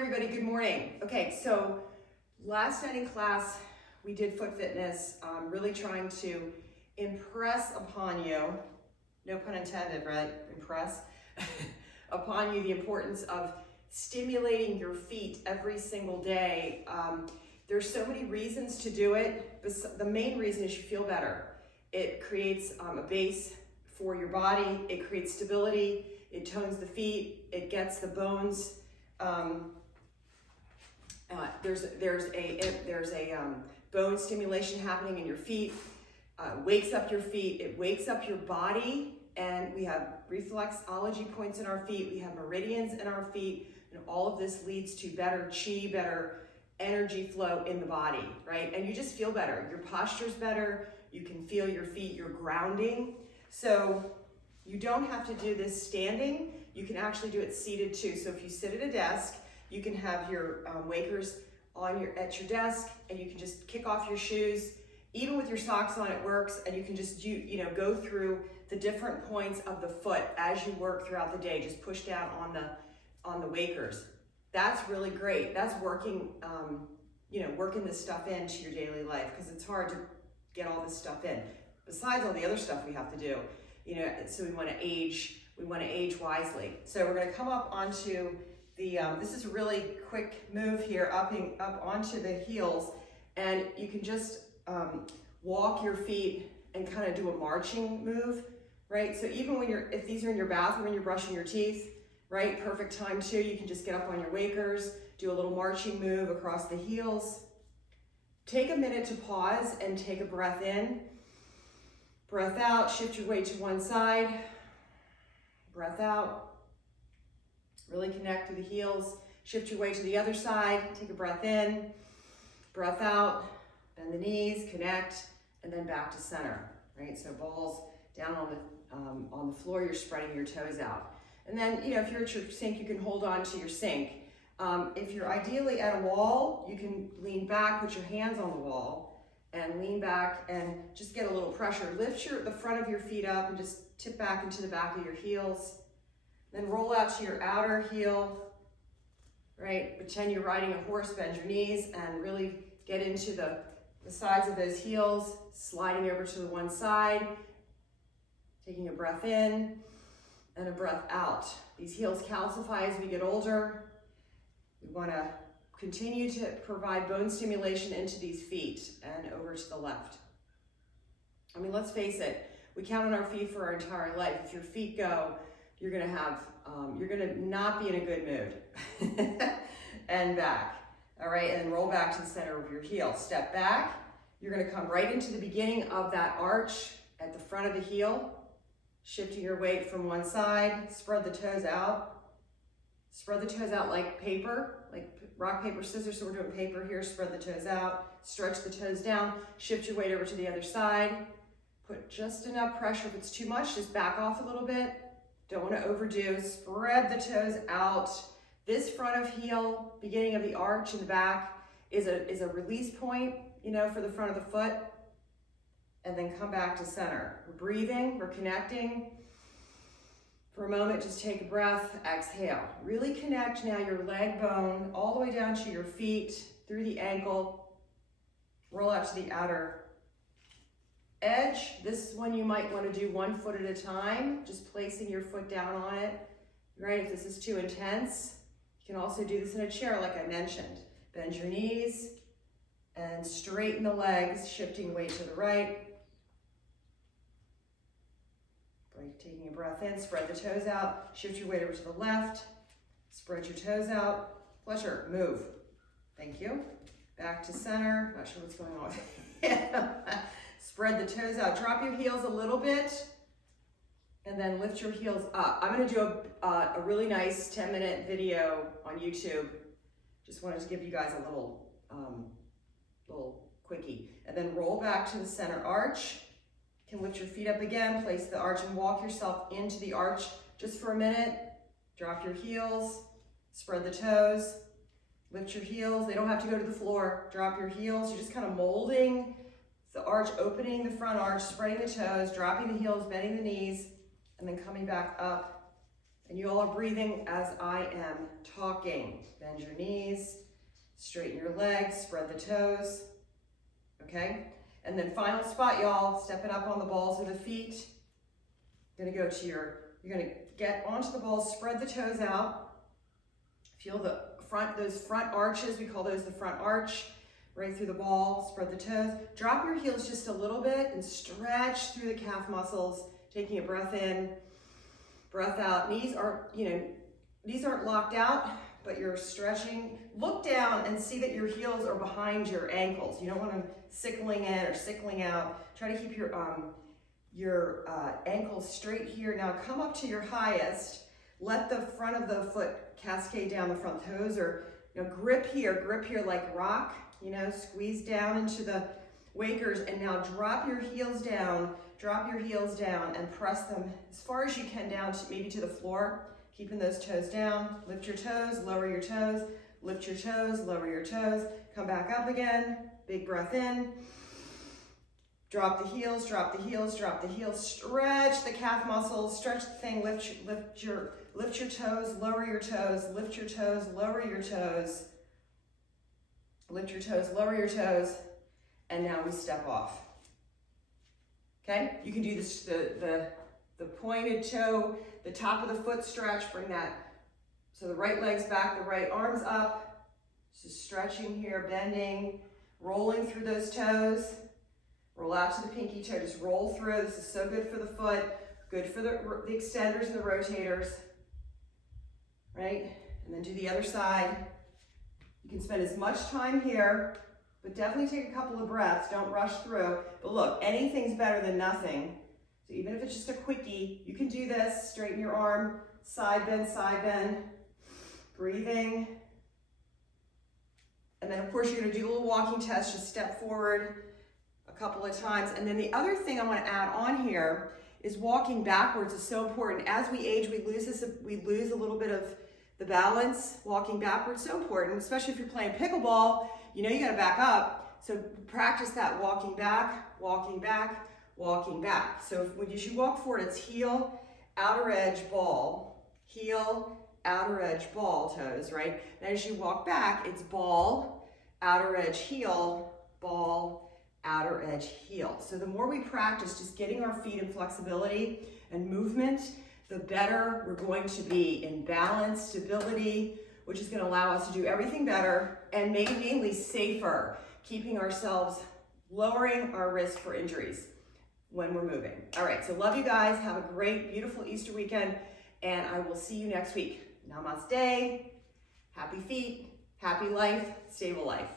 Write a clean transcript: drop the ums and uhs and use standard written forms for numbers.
everybody, good morning. Okay, so last night in class, we did foot fitness, really trying to impress upon you, no pun intended, right? Impress upon you the importance of stimulating your feet every single day. There's so many reasons to do it, but the main reason is you feel better. It creates a base for your body, it creates stability, it tones the feet, it gets the bones. There's a bone stimulation happening in your feet, wakes up your feet, it wakes up your body, and we have reflexology points in our feet, we have meridians in our feet, and all of this leads to better chi, better energy flow in the body, right? And you just feel better, your posture's better, you can feel your feet, you're grounding. So you don't have to do this standing, you can actually do it seated too. So if you sit at a desk, you can have your wakers at your desk, and you can just kick off your shoes. Even with your socks on, it works, and you can just go through the different points of the foot as you work throughout the day. Just push down on the wakers. That's really great. That's working, working this stuff into your daily life, because it's hard to get all this stuff in. Besides all the other stuff we have to do, so we want to age wisely. So we're going to come up onto this is a really quick move here, up onto the heels, and you can just walk your feet and kind of do a marching move, right? So even if these are in your bathroom and you're brushing your teeth, right? Perfect time too. You can just get up on your wakers, do a little marching move across the heels. Take a minute to pause and take a breath in, breath out, shift your weight to one side, breath out. Really connect to the heels, shift your weight to the other side, take a breath in, breath out, bend the knees, connect, and then back to center, right? So balls down on the floor, you're spreading your toes out. And then, if you're at your sink, you can hold on to your sink. If you're ideally at a wall, you can lean back, put your hands on the wall, and lean back and just get a little pressure. Lift the front of your feet up and just tip back into the back of your heels. Then roll out to your outer heel, right? Pretend you're riding a horse, bend your knees, and really get into the sides of those heels, sliding over to the one side, taking a breath in and a breath out. These heels calcify as we get older. We want to continue to provide bone stimulation into these feet and over to the left. I mean, let's face it, we count on our feet for our entire life. If your feet go, you're gonna not be in a good mood. And back, all right? And then roll back to the center of your heel. Step back, you're gonna come right into the beginning of that arch at the front of the heel, shifting your weight from one side, spread the toes out. Spread the toes out like paper, like rock, paper, scissors, so we're doing paper here. Spread the toes out, stretch the toes down, shift your weight over to the other side. Put just enough pressure. If it's too much, just back off a little bit. Don't want to overdo. Spread the toes out. This front of heel, beginning of the arch in the back, is a release point, for the front of the foot. And then come back to center. We're breathing, we're connecting. For a moment, just take a breath, exhale. Really connect now your leg bone all the way down to your feet, through the ankle. Roll out to the outer edge. This is when you might want to do one foot at a time, just placing your foot down on it, right? If this is too intense, you can also do this in a chair like I mentioned. Bend your knees and straighten the legs, shifting weight to the right. Taking a breath in, spread the toes out, shift your weight over to the left, spread your toes out, pleasure, move. Thank you. Back to center, not sure what's going on. Spread the toes out, drop your heels a little bit, and then lift your heels up. I'm gonna do a really nice 10-minute video on YouTube. Just wanted to give you guys a little quickie. And then roll back to the center arch. You can lift your feet up again, place the arch and walk yourself into the arch just for a minute. Drop your heels, spread the toes, lift your heels. They don't have to go to the floor. Drop your heels. You're just kind of molding the arch, opening the front arch, spreading the toes, dropping the heels, bending the knees, and then coming back up And you all are breathing as I am talking. Bend your knees, straighten your legs, spread the toes, okay? And then final spot, y'all, stepping up on the balls of the feet. You're gonna get onto the balls, spread the toes out. Feel the those front arches, we call those the front arch, right through the ball, spread the toes. Drop your heels just a little bit and stretch through the calf muscles, taking a breath in, breath out. Knees aren't locked out, but you're stretching. Look down and see that your heels are behind your ankles. You don't want them sickling in or sickling out. Try to keep your ankles straight here. Now come up to your highest. Let the front of the foot cascade down the front toes, or grip here like rock, squeeze down into the wakers, and now drop your heels down and press them as far as you can down to maybe to the floor, keeping those toes down. Lift your toes, lower your toes, lift your toes, lower your toes, come back up again, big breath in. Drop the heels, drop the heels, drop the heels, stretch the calf muscles, stretch the thing, lift your toes, lower your toes, lift your toes, lower your toes, lift your toes, lower your toes, and now we step off. Okay? You can do this, the pointed toe, the top of the foot stretch, bring that, so the right leg's back, the right arm's up, just stretching here, bending, rolling through those toes. Roll out to the pinky toe, just roll through. This is so good for the foot, good for the extenders and the rotators, right? And then do the other side. You can spend as much time here, but definitely take a couple of breaths. Don't rush through. But look, anything's better than nothing. So even if it's just a quickie, you can do this. Straighten your arm, side bend, breathing. And then of course you're gonna do a little walking test, just step forward a couple of times. And then the other thing I want to add on here is walking backwards is so important. As we age, we lose a little bit of the balance. Walking backwards is so important, especially if you're playing pickleball. You got to back up. So practice that walking back, walking back, walking back. So when you should walk forward, it's heel, outer edge, ball, heel, outer edge, ball, toes, right? Then as you walk back, it's ball, outer edge, heel, ball, outer edge, heel. So the more we practice just getting our feet in flexibility and movement, the better we're going to be in balance, stability, which is going to allow us to do everything better and mainly safer, keeping ourselves, lowering our risk for injuries when we're moving. All right, so love you guys. Have a great, beautiful Easter weekend, and I will see you next week. Namaste, happy feet, happy life, stable life.